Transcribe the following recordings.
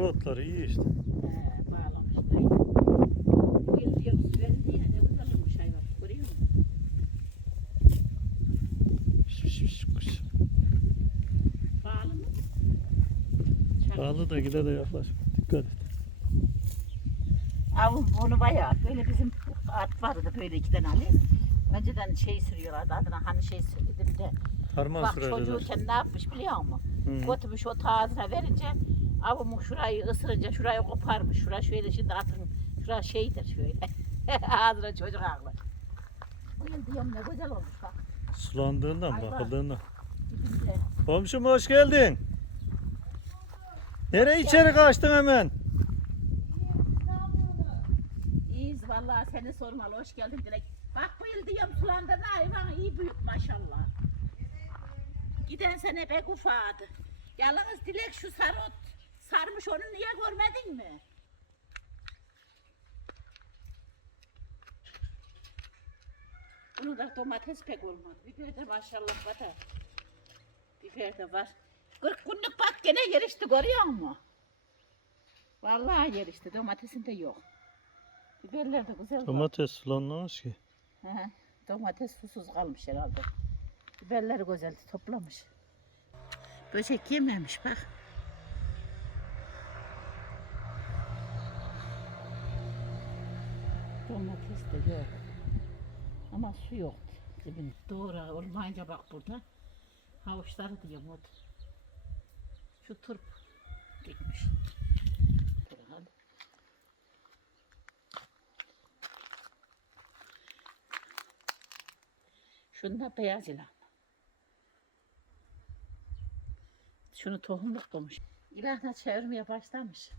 Otları iyi işte. He. Bu yıl güzel olmuş hayvan. Görüyor musun? Kuş. Bağlı mı? Çak- Bağlı da gide de yaklaşma. Dikkat et. Avun bunu bayağı böyle bizim at vardı böyle iki tane Ali. Önceden şey sürüyorlardı adına hani şey sürüyordu bir de. Harman Bak sürerler. çocuğuyken ne yapmış biliyor musun? Hı. Götürmüş o tağızına verince avumu şurayı ısırınca şurayı koparmış. Şura şöyle şimdi atın şura şeydir şöyle. Ağzına çocuk ağlar. Bu yıl diyorum ne güzel olmuş bak. Sulandığından Ay bak. bakıldığından. Dibinde. Komşum hoş geldin. Nereye içeri kaçtın hemen? İyiyiz vallahi seni sormalı. Hoş geldin Dilek. Bak bu yıl diyorum sulandığında hayvan iyi büyük maşallah. Giden sene pek ufadı. Yalnız Dilek şu sarı ot sarmış onu niye görmedin mi? Bunu da domates pek olmadı. Biber de maşallah var da. Biber de var. 40 günlük bak gene yerişti görüyor musun? Vallahi yerişti. Domatesin de yok. Biberler de güzel. Domates sulanmamış ki. Hı. Domates susuz kalmış herhalde. Biberleri güzel toplamış. Böcek yememiş bak. Domates de yok. Ama su yok dibinde. Doğru olmayınca bak burada. Havuçları diyorum o. Şu turp dikmiş. Dur hadi. Şunda beyaz ilan. Şunu tohumluk bulmuş. İlahına çevirmeye başlamış.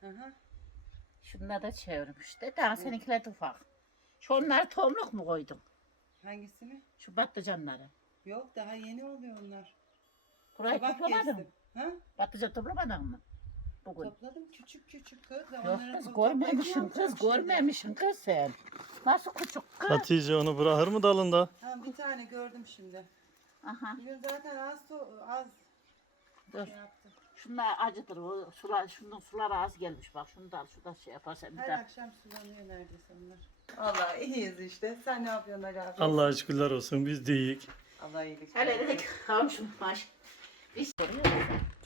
Hı hı. Şunlar da çevirmiş. De daha seninkiler de ufak. Şu onları tohumluk mu koydun? Hangisini? Şu patlıcanları. Yok daha yeni oluyor onlar. Burayı Sabah toplamadın mı? kestim. Ha? Patlıcan toplamadın mı? Bugün. Topladım küçük küçük kız. Yok Onları kız toplayıp görmemişsin kız şimdi. görmemişsin kız sen. Nasıl küçük kız? Hatice onu bırakır mı dalında? Ha, bir tane gördüm şimdi. Aha Bugün zaten az to- az dur. şey yaptım. Şunlar acıdır o sular, şunun suları az gelmiş bak şunu da al şurada şey yaparsan bir Her daha. akşam sulanıyor neredeyse onlar. Allah iyiyiz işte. Sen ne yapıyorsun Ali abi? Allah'a şükürler olsun biz de iyiyiz. Allah iyilik. Hele dedik komşum baş. Biz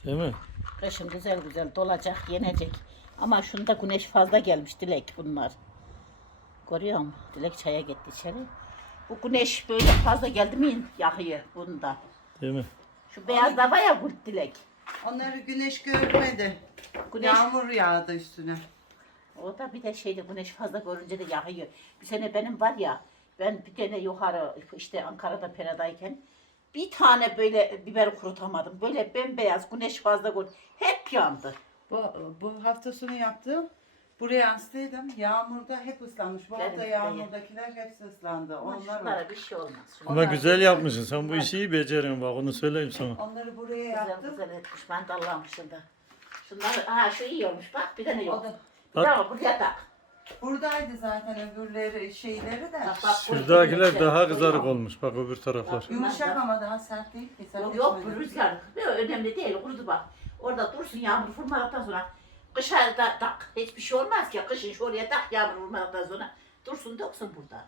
Değil mi? Kışın güzel güzel dolacak, yenecek. Ama şunda güneş fazla gelmiş Dilek bunlar. Görüyor musun? Dilek çaya gitti içeri. Bu güneş böyle fazla geldi mi yakıyor bunda. Değil mi? Şu beyaz da var ya bu Dilek. Onları güneş görmedi. Güneş, Yağmur yağdı üstüne. o da bir de şeyde güneş fazla görünce de yakıyor. Bir sene benim var ya, ben bir tane yukarı işte Ankara'da Pera'dayken bir tane böyle biber kurutamadım. Böyle bembeyaz güneş fazla gör. Hep yandı. Bu, bu hafta sonu yaptım. Buraya astıydım. Yağmurda hep ıslanmış. Bu Benim hafta de yağmurdakiler hepsi ıslandı. Ama Onlar şunlara bir şey olmaz. Şunlar Ama güzel yapmışsın. Sen bu işi iyi beceriyorsun bak onu söyleyeyim sana. Onları buraya Güzel yaptım. güzel etmiş. Ben de Allah'mışım da. Şunlar, ha şu iyi olmuş bak bir tane O yok. da Bir tane buraya tak. buradaydı zaten öbürleri şeyleri de. Bak, bak, Şuradakiler bu- daha kızarık olmuş bak öbür taraflar. Yumuşak ama daha sert değil ki. Sen Yok yok bu içmedin. rüzgar. Önemli değil kurudu bak. Orada dursun yağmur vurmadıktan sonra. Kışa da tak. Hiçbir şey olmaz ki. Kışın şuraya tak yağmur vurmadıktan sonra. Dursun döksün burada.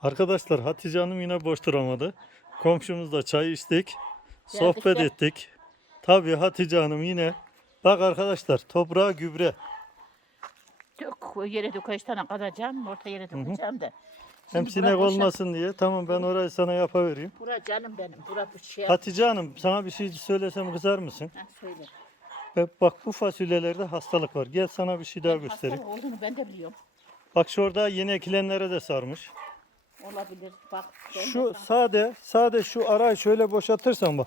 Arkadaşlar Hatice Hanım yine boş duramadı. Komşumuzla çay içtik. Sohbet ettik. Tabii Hatice Hanım yine. Bak arkadaşlar toprağa gübre. Dök, yere dök, kaç tane kazacağım, orta yere dökeceğim de. Hem Şimdi sinek bura boşa- olmasın diye. Tamam ben orayı sana yapavereyim. Bura canım benim, bura bir şey. Hatice Hanım sana bir şey söylesem kızar mısın? Ha, söyle. Ve bak bu fasulyelerde hastalık var. Gel sana bir şey daha göstereyim. Hastalık olduğunu ben de biliyorum. Bak şurada yeni ekilenlere de sarmış. Olabilir. Bak. Şu sade, sade şu arayı şöyle boşaltırsan bak.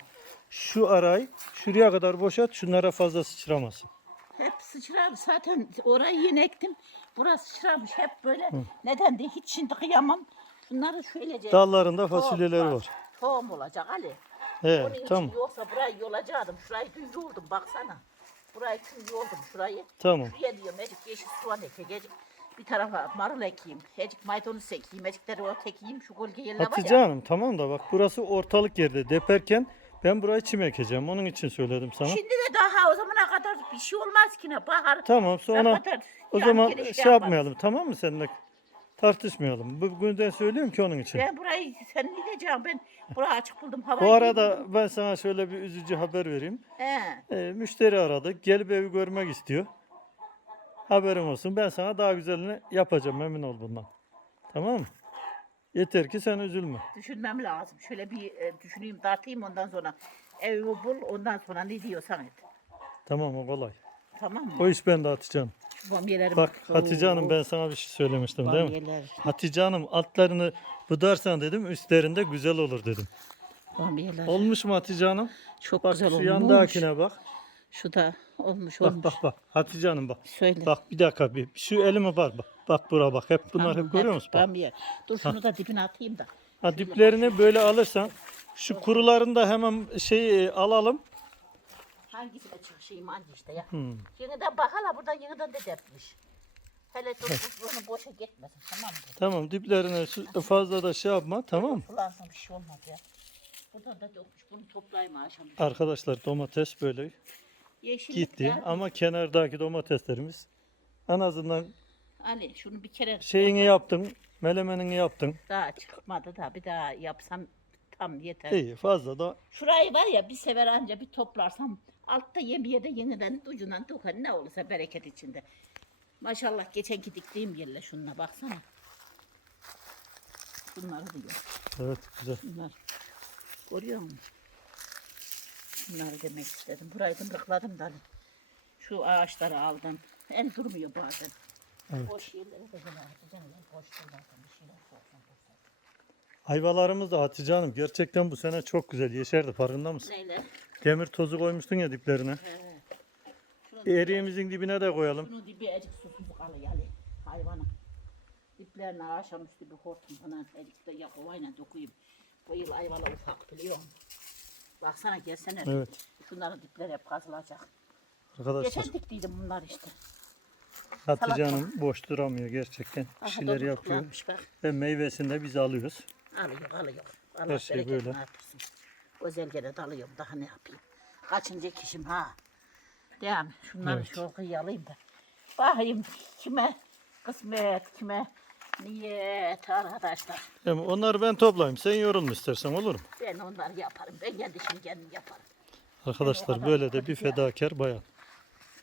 Şu arayı şuraya kadar boşalt, şunlara fazla sıçramasın. Hep sıçrar. Zaten orayı yeni ektim. Burası sıçramış. Hep böyle. Neden diye hiç şimdi kıyamam. Bunları şöylece. Dallarında tohum fasulyeleri var. Tohum olacak Ali. He, Onun için tamam. yoksa burayı yolacaktım. Şurayı düz yoldum baksana. Burayı düz yoldum şurayı. Tamam. Şuraya diyorum ecik yeşil soğan ekecek. Bir tarafa marul ekeyim. Ecik maydanoz ekeyim. Ecikleri ot ekeyim. Şu gölge yerine var Hatice ya. Hanım tamam da bak burası ortalık yerde deperken ben burayı çim ekeceğim. Onun için söyledim sana. Şimdi de daha o zamana kadar bir şey olmaz ki ne. Bahar. Tamam sonra kadar o yani zaman şey şey yapmayalım tamam mı seninle? Tartışmayalım. Bugünden söylüyorum ki onun için. Ben burayı sen ne diyeceğim ben burayı açık buldum hava. Bu arada ben sana şöyle bir üzücü haber vereyim. He. Ee, müşteri aradı. Gelip evi görmek istiyor. Haberin olsun. Ben sana daha güzelini yapacağım. Emin ol bundan. Tamam mı? Yeter ki sen üzülme. Düşünmem lazım. Şöyle bir e, düşüneyim tartayım ondan sonra evimi bul ondan sonra ne diyorsan et. Tamam o kolay. Tamam mı? O iş bende Hatice Hanım. Şu bamyelerim. Bak Hatice Hanım ben sana bir şey söylemiştim değil mi? Bamyeler. Hatice Hanım altlarını budarsan dedim üstlerinde güzel olur dedim. Bamyeler. Olmuş mu Hatice Hanım? Çok Bak güzel şu olmuş. yandakine bak. Şu da olmuş Bak olmuş. bak bak. Hatice Hanım bak. Söyle. Bak bir dakika bir. Şu elime bak bak. Bak bura bak. Hep bunlar Tamam, hep görüyor musun? Bak. Bamye. Dur şunu da dibine atayım da. Ha, diplerini böyle alırsan şu kurularını da hemen şey alalım. Hangisine çıkışayım anca işte ya. Hmm. Yeniden bak hala buradan yeniden de depmiş. Hele çok bunu boşa gitmesin tamam mı? Tamam diplerine su- fazla da şey yapma tamam mı? Sulansın bir şey olmaz ya. Buradan da dökmüş. Bunu toplayayım akşam. Arkadaşlar domates böyle Yeşillik gitti ama kenardaki domateslerimiz en azından Ali şunu bir kere şeyini yaptın, melemenini yaptın. daha çıkmadı da bir daha yapsam tam yeter. İyi fazla da Şurayı var ya bir sefer anca bir toplarsam altta yemeğe de yeniden ucundan dokun ne olursa bereket içinde. Maşallah geçenki diktiğim yerle şununa baksana. Bunları diyor. evet güzel. Bunlar. Görüyor musun? Bunları demek istedim. Burayı gımrıkladım da. Şu ağaçları aldım. El durmuyor bazen. Evet. Boş de Boş. Ayvalarımız da Hatice Hanım gerçekten bu sene çok güzel yeşerdi farkında mısın? Neyle? Demir tozu koymuştun ya diplerine. He. Şunun, Eriğimizin dibine de koyalım. şunun dibi acık susuzluk alı yani hayvana. Diplerine akşam üstü bir hortum falan acık da yakovayla dokuyayım. Bu yıl ayvalar ufak biliyor musun? Baksana gelsene. Evet Şunların dipleri hep kazılacak. arkadaşlar Geçen diktiydim bunlar işte. Hatice salata. Hanım boş duramıyor gerçekten. Bir şeyler da yapıyor. bak. Ve meyvesini de biz alıyoruz. Alıyor alıyor. Allah Her şey böyle. artırsın. Özellikle dalıyorum daha ne yapayım. Kaçıncı kişim ha. Mi? Şunları Evet. şu kıyı da. Bakayım kime kısmet kime niyet arkadaşlar. Hem onları ben toplayayım. Sen yorulma istersen olur mu? Ben onları yaparım. Ben kendi işimi kendim yaparım. Arkadaşlar böyle de bir ya. fedakar bayan.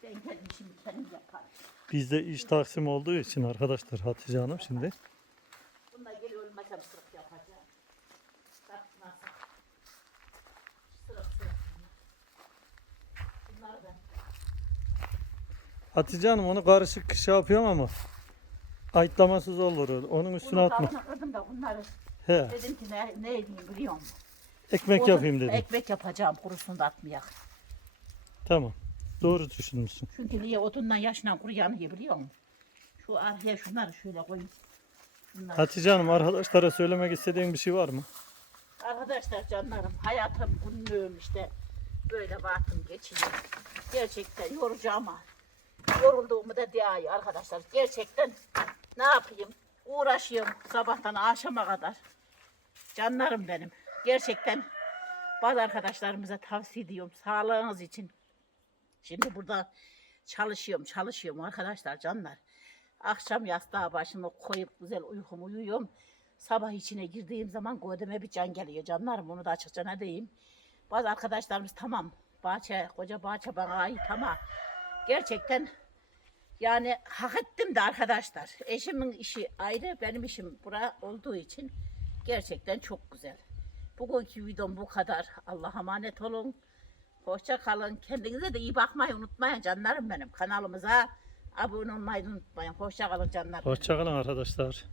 Ben kendi işimi kendim yaparım. Bizde iş taksim olduğu için arkadaşlar Hatice Hanım şimdi Bunlar geri ölmesem sırık yapacağım. Sırık sırık. Bunları ben Hatice Hanım onu karışık şey yapıyorum ama ayıtlamasız olur. Onun üstüne atma. kırdım da bunları He, dedim ki ne, ne edeyim biliyor musun? ekmek Odun- yapayım dedim. Ekmek yapacağım kurusunu da atmayak. Tamam. Doğru düşünmüşsün. Çünkü niye odundan yaşla kuru yanıyor biliyor musun? Şu arkaya şunları şöyle koyayım. Hatice Hanım arkadaşlara söylemek istediğin bir şey var mı? Arkadaşlar canlarım hayatım günlüğüm işte böyle baktım geçiyor. Gerçekten yorucu ama yorulduğumu da diyor arkadaşlar. Gerçekten ne yapayım? Uğraşıyorum sabahtan akşama kadar. Canlarım benim. Gerçekten bazı arkadaşlarımıza tavsiye ediyorum sağlığınız için. Şimdi burada çalışıyorum, çalışıyorum arkadaşlar canlar. Akşam yastığa başımı koyup güzel uykumu uyuyorum. Sabah içine girdiğim zaman gödeme bir can geliyor canlarım. Onu da açıkça ne diyeyim. Bazı arkadaşlarımız tamam bahçe, koca bahçe bana ait ama gerçekten yani hak ettim de arkadaşlar. Eşimin işi ayrı, benim işim bura olduğu için gerçekten çok güzel. Bugünkü videom bu kadar. Allah'a emanet olun. Hoşça kalın. Kendinize de iyi bakmayı unutmayın canlarım benim. Kanalımıza abone olmayı unutmayın. Hoşça kalın canlarım. benim. Hoşçakalın arkadaşlar.